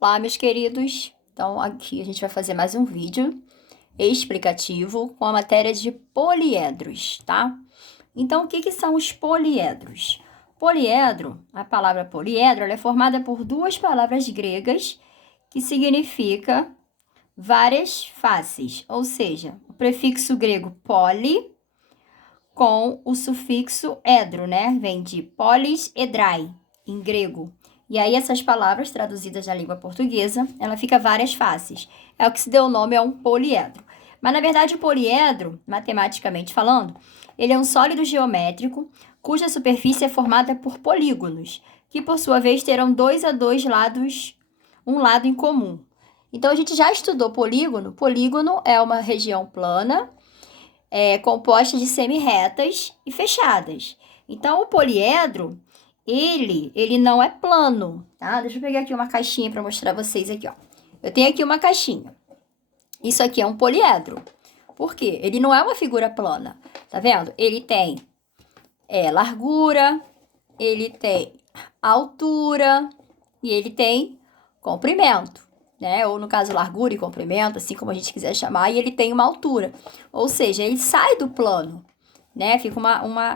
Olá, meus queridos. Então, aqui a gente vai fazer mais um vídeo explicativo com a matéria de poliedros, tá? Então, o que são os poliedros? Poliedro, a palavra poliedro, ela é formada por duas palavras gregas que significa várias faces, ou seja, o prefixo grego poli com o sufixo edro, né? Vem de polis edrai, em grego. E aí essas palavras traduzidas na língua portuguesa, ela fica várias faces. É o que se deu o nome a um poliedro. Mas na verdade o poliedro, matematicamente falando, ele é um sólido geométrico cuja superfície é formada por polígonos, que por sua vez terão dois a dois lados, um lado em comum. Então a gente já estudou polígono. Polígono é uma região plana composta de semi-retas e fechadas. Então, o poliedro, ele não é plano, tá? Deixa eu pegar aqui uma caixinha para mostrar a vocês aqui, ó. Eu tenho aqui uma caixinha. Isso aqui é um poliedro. Por quê? Ele não é uma figura plana, tá vendo? Ele tem largura, ele tem altura e ele tem comprimento, né? Ou no caso, largura e comprimento, assim como a gente quiser chamar, e ele tem uma altura. Ou seja, ele sai do plano, né? Fica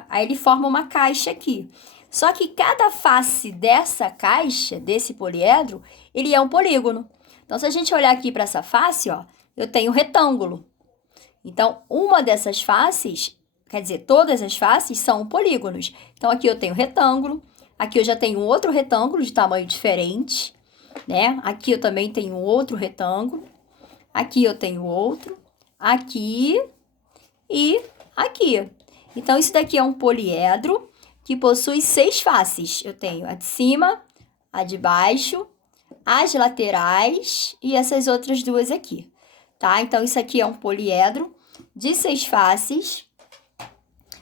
aí ele forma uma caixa aqui. Só que cada face dessa caixa, desse poliedro, ele é um polígono. Então, se a gente olhar aqui para essa face, ó, eu tenho um retângulo. Então, uma dessas faces, quer dizer, todas as faces são polígonos. Então, aqui eu tenho retângulo, aqui eu já tenho um outro retângulo de tamanho diferente, né? Aqui eu também tenho outro retângulo, aqui eu tenho outro, aqui e aqui. Então, isso daqui é um poliedro que possui 6 faces. Eu tenho a de cima, a de baixo, as laterais e essas outras duas aqui, tá? Então, isso aqui é um poliedro de 6 faces,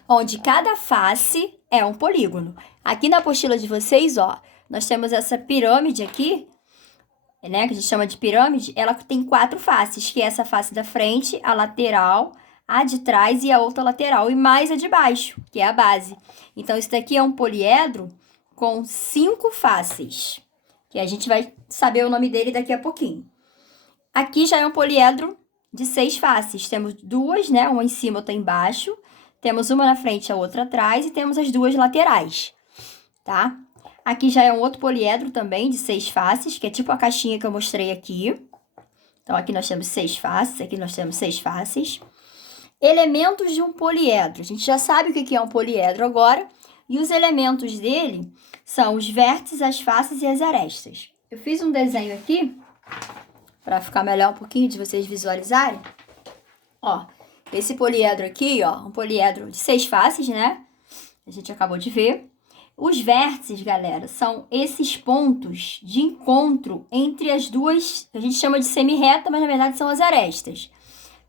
onde cada face é um polígono. Aqui na apostila de vocês, ó, nós temos essa pirâmide aqui, né, que a gente chama de pirâmide. Ela tem 4 faces, que é essa face da frente, a lateral, a de trás e a outra lateral, e mais a de baixo, que é a base. Então, isso daqui é um poliedro com 5 faces, que a gente vai saber o nome dele daqui a pouquinho. Aqui já é um poliedro de 6 faces. Temos duas, né? Uma em cima, outra embaixo. Temos uma na frente, a outra atrás. E temos as duas laterais, tá? Aqui já é um outro poliedro também de 6 faces, que é tipo a caixinha que eu mostrei aqui. Então, aqui nós temos 6 faces, aqui nós temos 6 faces. Elementos de um poliedro. A gente já sabe o que é um poliedro agora. E os elementos dele são os vértices, as faces e as arestas. Eu fiz um desenho aqui para ficar melhor um pouquinho de vocês visualizarem. Ó, esse poliedro aqui, ó, um poliedro de 6 faces, né? A gente acabou de ver. Os vértices, galera, são esses pontos de encontro entre as duas, a gente chama de semi-reta, mas na verdade são as arestas,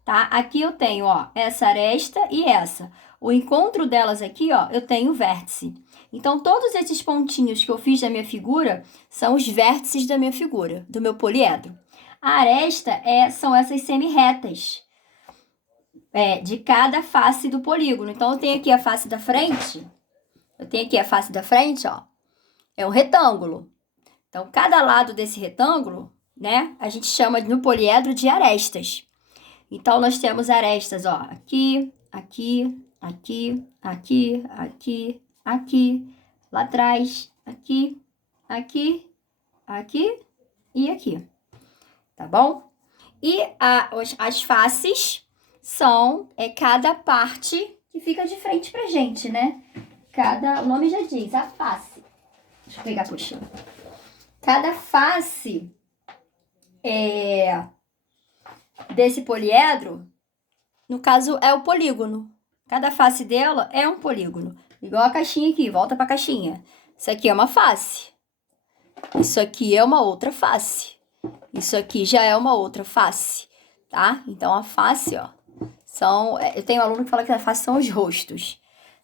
tá? Aqui eu tenho, ó, essa aresta e essa. O encontro delas aqui, ó, eu tenho vértice. Então, todos esses pontinhos que eu fiz da minha figura são os vértices da minha figura, do meu poliedro. A aresta são essas semi-retas de cada face do polígono. Então, eu tenho aqui a face da frente. Ó, é um retângulo. Então, cada lado desse retângulo, né, a gente chama no poliedro de arestas. Então, nós temos arestas, ó, aqui, aqui, aqui, aqui, aqui, aqui, lá atrás, aqui, aqui, aqui e aqui. Tá bom? E as faces são cada parte que fica de frente pra gente, né? O nome já diz, a face. Deixa eu pegar a apostila. Cada face desse poliedro, no caso, é o polígono. Cada face dela é um polígono. Igual a caixinha aqui, volta pra caixinha. Isso aqui é uma face. Isso aqui é uma outra face. Isso aqui já é uma outra face, tá? Então, a face, ó, eu tenho um aluno que fala que a face são os rostos,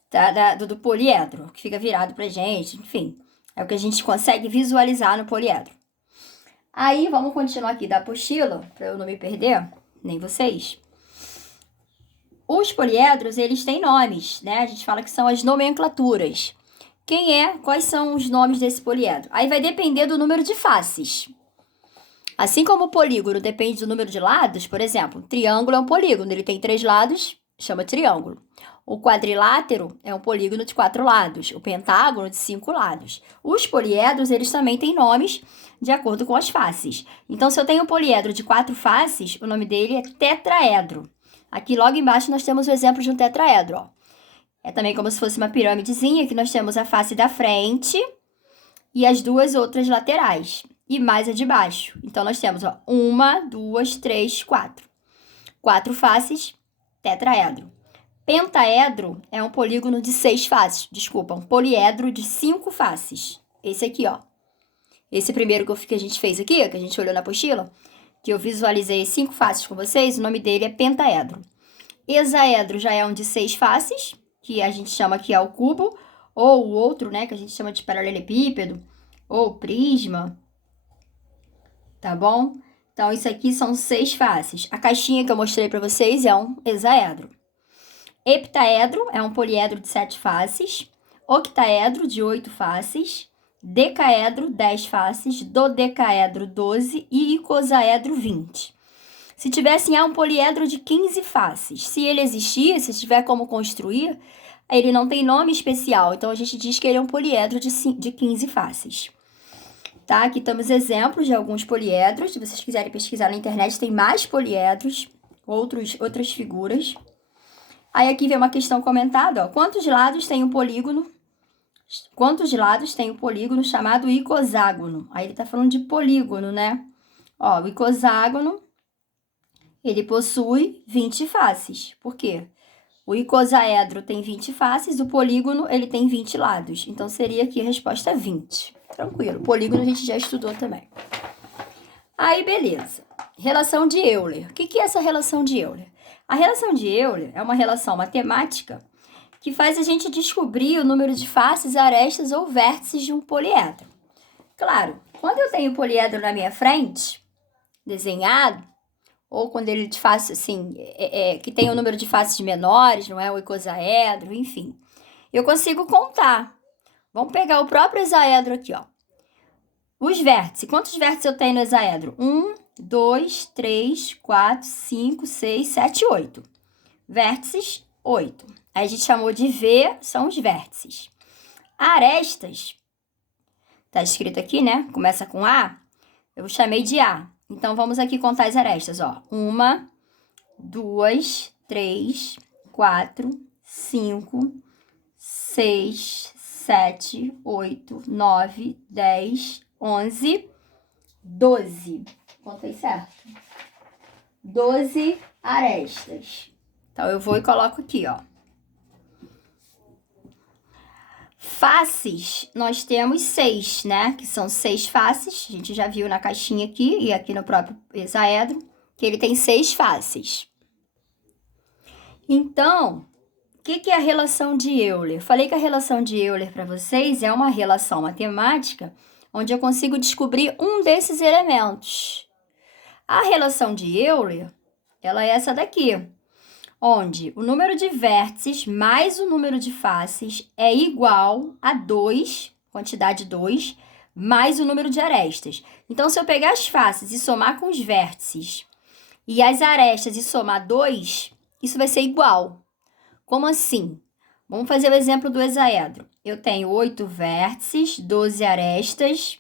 tá? Do poliedro, que fica virado pra gente, enfim. É o que a gente consegue visualizar no poliedro. Aí, vamos continuar aqui da apostila, pra eu não me perder, nem vocês. Os poliedros, eles têm nomes, né? A gente fala que são as nomenclaturas. Quais são os nomes desse poliedro? Aí vai depender do número de faces. Assim como o polígono depende do número de lados, por exemplo, um triângulo é um polígono, ele tem 3 lados, chama triângulo. O quadrilátero é um polígono de 4 lados, o pentágono de 5 lados. Os poliedros, eles também têm nomes de acordo com as faces. Então, se eu tenho um poliedro de 4 faces, o nome dele é tetraedro. Aqui logo embaixo nós temos o exemplo de um tetraedro, ó. É também como se fosse uma pirâmidezinha, que nós temos a face da frente e as duas outras laterais, e mais a de baixo. Então, nós temos, ó, 1, 2, 3, 4. 4 faces, tetraedro. Pentaedro é um polígono de 6 faces. Desculpa, um poliedro de 5 faces. Esse aqui, ó. Esse primeiro que a gente fez aqui, que a gente olhou na apostila, que eu visualizei 5 faces com vocês, o nome dele é pentaedro. Hexaedro já é um de 6 faces, que a gente chama aqui ao cubo, ou o outro, né, que a gente chama de paralelepípedo, ou prisma, tá bom? Então, isso aqui são 6 faces. A caixinha que eu mostrei para vocês é um hexaedro. Heptaedro é um poliedro de 7 faces. Octaedro, de 8 faces. Decaedro, 10 faces. Dodecaedro, 12. E icosaedro, 20. Se tivesse um poliedro de 15 faces, se ele existir, se tiver como construir, ele não tem nome especial. Então, a gente diz que ele é um poliedro de 15 faces. Tá? Aqui temos exemplos de alguns poliedros. Se vocês quiserem pesquisar na internet, tem mais poliedros, outras figuras. Aí aqui vem uma questão comentada, ó. Quantos lados tem um polígono? Quantos lados tem um polígono chamado icoságono? Aí ele tá falando de polígono, né? Ó, o icoságono, ele possui 20 faces. Por quê? O icosaedro tem 20 faces, o polígono, ele tem 20 lados. Então, seria aqui a resposta 20. Tranquilo, o polígono a gente já estudou também. Aí, beleza. Relação de Euler. O que é essa relação de Euler? A relação de Euler é uma relação matemática que faz a gente descobrir o número de faces, arestas ou vértices de um poliedro. Claro, quando eu tenho o poliedro na minha frente, desenhado, ou quando ele de face, assim, que tem um número de faces menores, não é? O icosaedro, enfim. Eu consigo contar. Vamos pegar o próprio hexaedro aqui, ó. Os vértices. Quantos vértices eu tenho no hexaedro? 1, 2, 3, 4, 5, 6, 7, 8. Vértices, 8. Aí a gente chamou de V, são os vértices. Arestas, tá escrito aqui, né? Começa com A. Eu chamei de A. Então, vamos aqui contar as arestas, ó. 1, 2, 3, 4, 5, 6, 7, 8, 9, 10, 11, 12. Contei certo? 12 arestas. Então, eu vou e coloco aqui, ó. Faces, nós temos 6, né? Que são 6 faces. A gente já viu na caixinha aqui e aqui no próprio hexaedro, que ele tem 6 faces. Então, o que é a relação de Euler? Falei que a relação de Euler para vocês é uma relação matemática onde eu consigo descobrir um desses elementos. A relação de Euler, ela é essa daqui, onde o número de vértices mais o número de faces é igual a 2, quantidade 2, mais o número de arestas. Então, se eu pegar as faces e somar com os vértices e as arestas e somar 2, isso vai ser igual. Como assim? Vamos fazer o exemplo do hexaedro. Eu tenho 8 vértices, 12 arestas,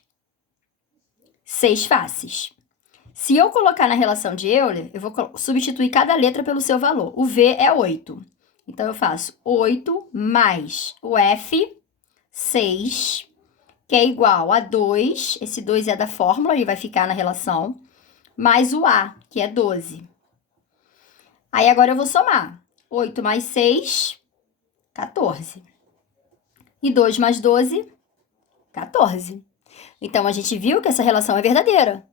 6 faces. Se eu colocar na relação de Euler, eu vou substituir cada letra pelo seu valor. O V é 8. Então, eu faço 8 mais o F, 6, que é igual a 2. Esse 2 é da fórmula, ele vai ficar na relação. Mais o A, que é 12. Aí, agora eu vou somar. 8 mais 6, 14. E 2 mais 12, 14. Então, a gente viu que essa relação é verdadeira.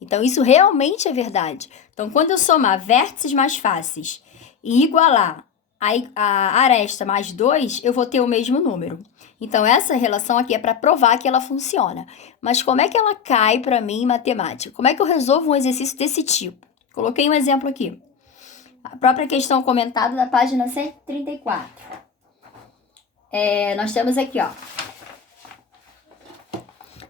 Então, isso realmente é verdade. Então, quando eu somar vértices mais faces e igualar a aresta mais 2, eu vou ter o mesmo número. Então, essa relação aqui é para provar que ela funciona. Mas como é que ela cai para mim em matemática? Como é que eu resolvo um exercício desse tipo? Coloquei um exemplo aqui. A própria questão comentada da página 134. Nós temos aqui, ó.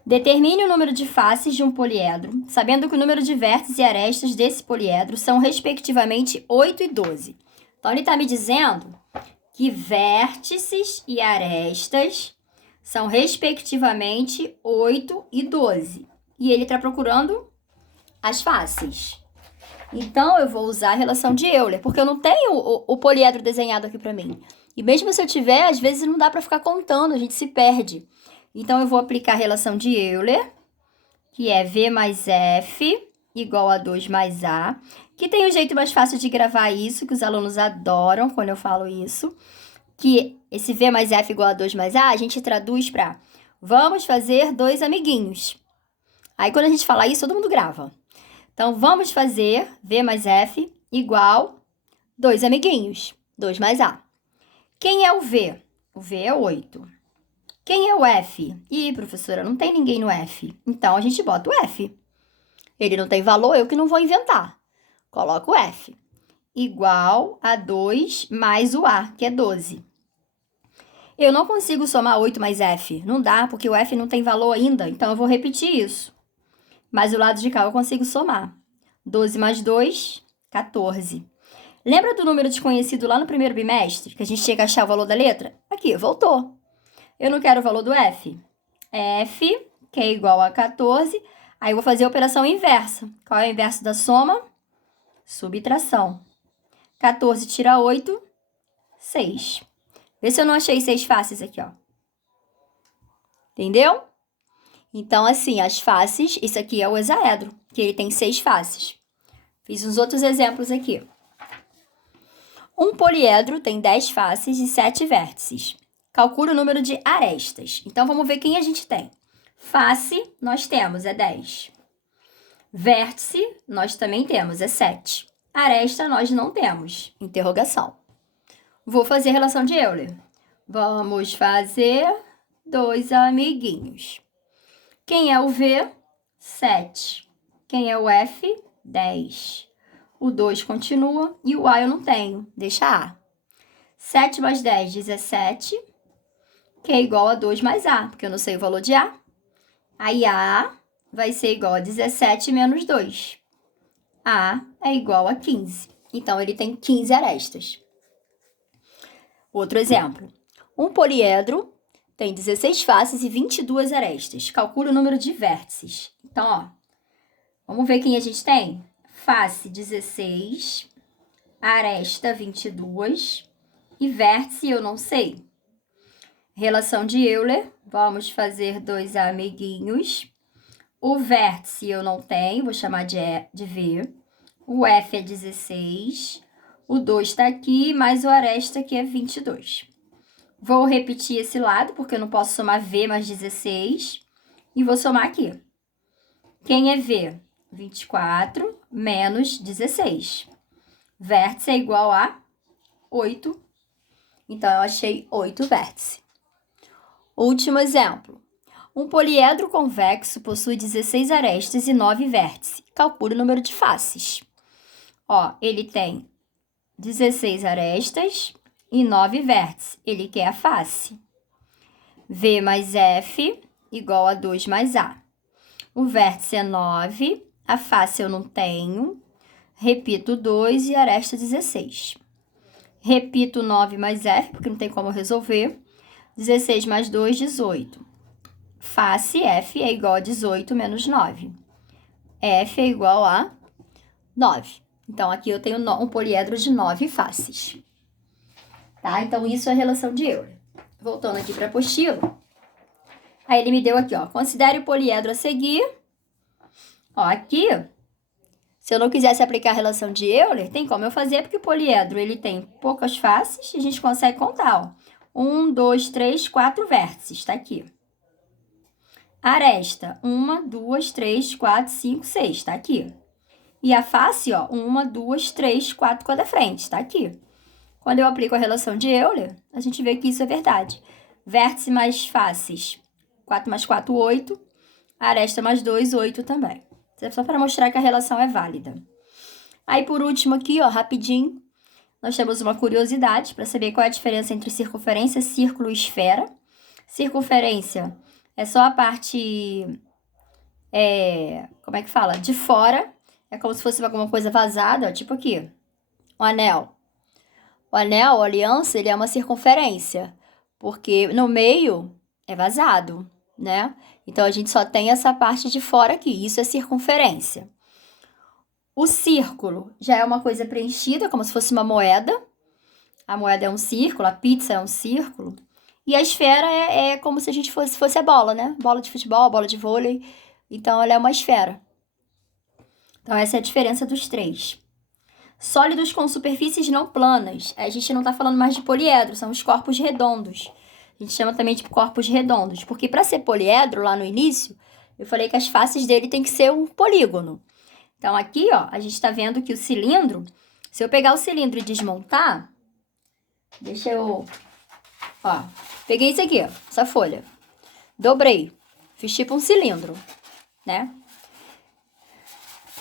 Determine o número de faces de um poliedro, sabendo que o número de vértices e arestas desse poliedro são, respectivamente, 8 e 12. Então, ele está me dizendo que vértices e arestas são, respectivamente, 8 e 12. E ele está procurando as faces. Então, eu vou usar a relação de Euler, porque eu não tenho o poliedro desenhado aqui para mim. E mesmo se eu tiver, às vezes não dá para ficar contando, a gente se perde. Então, eu vou aplicar a relação de Euler, que é V mais F igual a 2 mais A, que tem um jeito mais fácil de gravar isso, que os alunos adoram quando eu falo isso, que esse V mais F igual a 2 mais A, a gente traduz para vamos fazer dois amiguinhos. Aí, quando a gente fala isso, todo mundo grava. Então, vamos fazer V mais F igual dois amiguinhos, 2 mais A. Quem é o V? O V é 8. Quem é o F? Ih, professora, não tem ninguém no F. Então, a gente bota o F. Ele não tem valor, eu que não vou inventar. Coloco o F. Igual a 2 mais o A, que é 12. Eu não consigo somar 8 mais F. Não dá, porque o F não tem valor ainda. Então, eu vou repetir isso. Mas o lado de cá eu consigo somar. 12 mais 2, 14. Lembra do número desconhecido lá no primeiro bimestre? Que a gente tinha que achar o valor da letra? Aqui, voltou. Eu não quero o valor do F. F, que é igual a 14. Aí eu vou fazer a operação inversa. Qual é o inverso da soma? Subtração. 14 tira 8, 6. Vê se eu não achei 6 faces aqui, ó. Entendeu? Então, assim, as faces, isso aqui é o hexaedro, que ele tem 6 faces. Fiz uns outros exemplos aqui. Um poliedro tem 10 faces e 7 vértices. Calcule o número de arestas. Então, vamos ver quem a gente tem. Face, nós temos, é 10. Vértice, nós também temos, é 7. Aresta, nós não temos. Interrogação. Vou fazer a relação de Euler. Vamos fazer dois amiguinhos. Quem é o V? 7. Quem é o F? 10. O 2 continua e o A eu não tenho. Deixa A. 7 mais 10, 17. Que é igual a 2 mais A, porque eu não sei o valor de A. Aí A vai ser igual a 17 menos 2. A é igual a 15. Então, ele tem 15 arestas. Outro exemplo. Um poliedro tem 16 faces e 22 arestas. Calcule o número de vértices. Então, ó, vamos ver quem a gente tem? Face 16, aresta 22 e vértice eu não sei. Relação de Euler, vamos fazer dois amiguinhos. O vértice eu não tenho, vou chamar de V. O F é 16. O 2 está aqui, mais o aresta que é 22. Vou repetir esse lado, porque eu não posso somar V mais 16. E vou somar aqui. Quem é V? 24 menos 16. Vértice é igual a 8. Então, eu achei 8 vértices. Último exemplo. Um poliedro convexo possui 16 arestas e 9 vértices. Calcule o número de faces. Ó, ele tem 16 arestas e 9 vértices. Ele quer a face. V mais F igual a 2 mais A. O vértice é 9, a face eu não tenho. Repito 2 e aresta 16. Repito 9 mais F, porque não tem como resolver. 16 mais 2, 18. Face F é igual a 18 menos 9. F é igual a 9. Então, aqui eu tenho um poliedro de 9 faces. Tá? Então, isso é a relação de Euler. Voltando aqui para a apostila. Aí, ele me deu aqui, ó. Considere o poliedro a seguir. Ó, aqui, se eu não quisesse aplicar a relação de Euler, tem como eu fazer, porque o poliedro, ele tem poucas faces e a gente consegue contar, ó. 1, 2, 3, 4 vértices, tá aqui. Aresta, 1, 2, 3, 4, 5, 6, tá aqui. E a face, ó, 1, 2, 3, 4 com a da frente, tá aqui. Quando eu aplico a relação de Euler, a gente vê que isso é verdade. Vértice mais faces, 4 mais 4, 8. Aresta mais 2, 8 também. Só para mostrar que a relação é válida. Aí, por último aqui, ó, rapidinho, nós temos uma curiosidade para saber qual é a diferença entre circunferência, círculo e esfera. Circunferência é só a parte, como é que fala? De fora, é como se fosse alguma coisa vazada, ó, tipo aqui, o anel. O anel, a aliança, ele é uma circunferência, porque no meio é vazado, né? Então, a gente só tem essa parte de fora aqui, isso é circunferência. O círculo já é uma coisa preenchida, como se fosse uma moeda. A moeda é um círculo, a pizza é um círculo. E a esfera é como se a gente fosse a bola, né? Bola de futebol, bola de vôlei. Então, ela é uma esfera. Então, essa é a diferença dos três. Sólidos com superfícies não planas. A gente não está falando mais de poliedro, são os corpos redondos. A gente chama também de corpos redondos, porque para ser poliedro, lá no início, eu falei que as faces dele tem que ser um polígono. Então, aqui, ó, a gente está vendo que o cilindro, se eu pegar o cilindro e desmontar, deixa eu... Ó, peguei isso aqui, ó, essa folha. Dobrei. Fiz tipo um cilindro, né?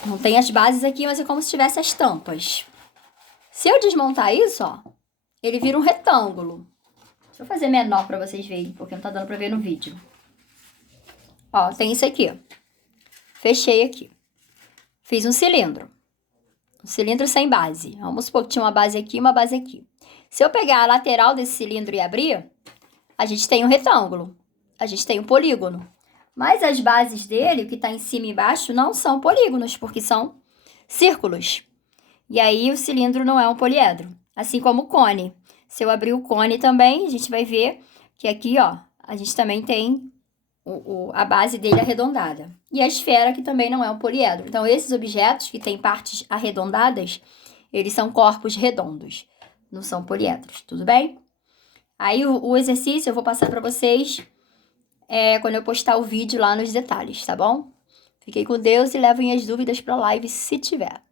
Não tem as bases aqui, mas é como se tivesse as tampas. Se eu desmontar isso, ó, ele vira um retângulo. Deixa eu fazer menor pra vocês verem, porque não tá dando pra ver no vídeo. Ó, tem isso aqui. Fechei aqui. Fiz um cilindro. Um cilindro sem base. Vamos supor que tinha uma base aqui e uma base aqui. Se eu pegar a lateral desse cilindro e abrir, a gente tem um retângulo. A gente tem um polígono. Mas as bases dele, o que está em cima e embaixo, não são polígonos, porque são círculos. E aí o cilindro não é um poliedro. Assim como o cone. Se eu abrir o cone também, a gente vai ver que aqui, ó, a gente também tem a base dele arredondada. E a esfera, que também não é um poliedro. Então, esses objetos que têm partes arredondadas, eles são corpos redondos. Não são poliedros, tudo bem? Aí, o exercício eu vou passar para vocês quando eu postar o vídeo lá nos detalhes, tá bom? Fiquem com Deus e levem as dúvidas para a live se tiver.